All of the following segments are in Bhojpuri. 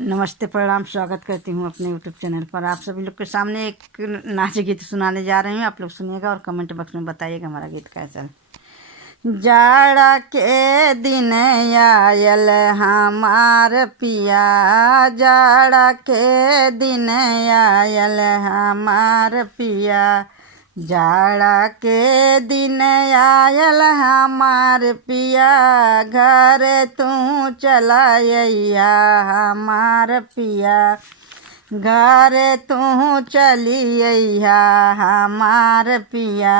नमस्ते, प्रणाम, स्वागत करती हूँ अपने यूट्यूब चैनल पर। आप सभी लोग के सामने एक नाच गीत सुनाने जा रही हूँ। आप लोग सुनिएगा और कमेंट बॉक्स में बताइएगा हमारा गीत कैसा है। जाड़ा के दिन आयल हमार पिया, जाड़ा के दिन आयल हमार पिया, जाड़ा के दिन आयल हमार पिया, घर तू चलाइया हमार पिया, घर तू चलिया हमार पिया।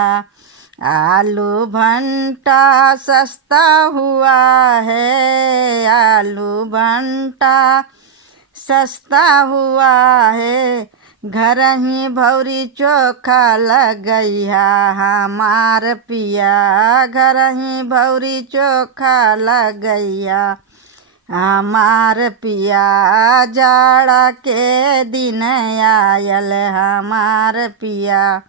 आलू भंटा सस्ता हुआ है, आलू भंटा सस्ता हुआ है, घर ही भौरी चोखा लगैया हमार पिया, घर ही भौरी चोखा लगैया हमार पिया। जाड़ा के दिन आयल हमार पिया,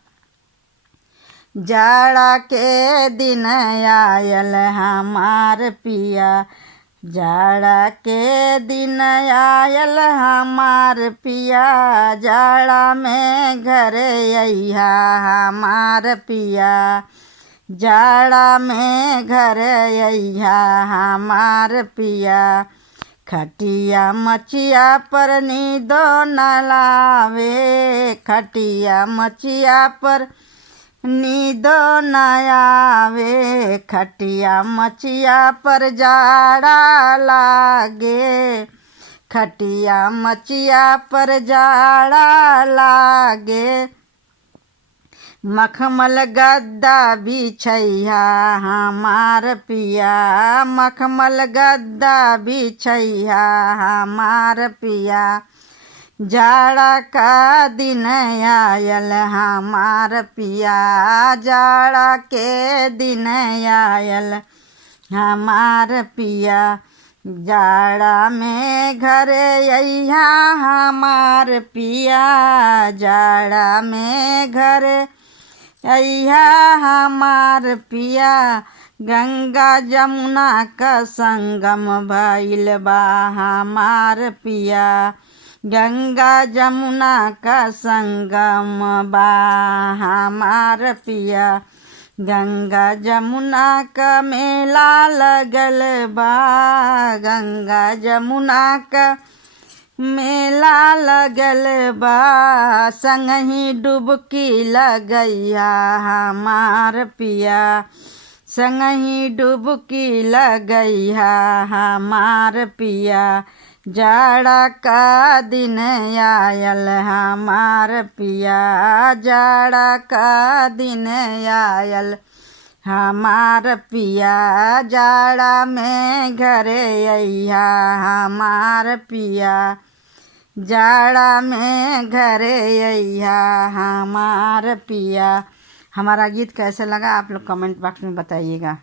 जाड़ा के दिन आयल हमार पिया, जाड़ा के दिन आयल हमार पिया, जाड़ा में घर अइहा हमार पिया, जाड़ा में घर अइहा हमार पिया। खटिया मचिया पर नींदो न लावे, खटिया मचिया पर नींदो न आवे, खटिया मचिया पर जाड़ा लागे, खटिया मचिया पर जाड़ा लागे। मखमल गद्दा बिछैया हमार पिया, मखमल गद्दा बिछैया हमार पिया, जाड़ा का दिन आयल हमार पिया, जाड़ा के दिन आयल हमार पिया। जाड़ा में घर अइहा हमार पिया, जाड़ा में घर अइहा हमार पिया। गंगा जमुना का संगम भइल बा हमार पिया, गंगा जमुना का संगम बा हमार पिया, गंगा जमुना का मेला लगल बा, गंगा जमुना का मेला लगल बा। संगही डुबकी लगैया हमार पिया, संगही डुबकी लगैया हमार पिया। जाड़ा का दिन आयल हमार पिया, जाड़ा का दिन आयल हमार पिया, जाड़ा में घर अइहा हमार पिया, जाड़ा में घर अइहा हमार पिया। हमारा गीत कैसा लगा आप लोग कमेंट बॉक्स में बताइएगा।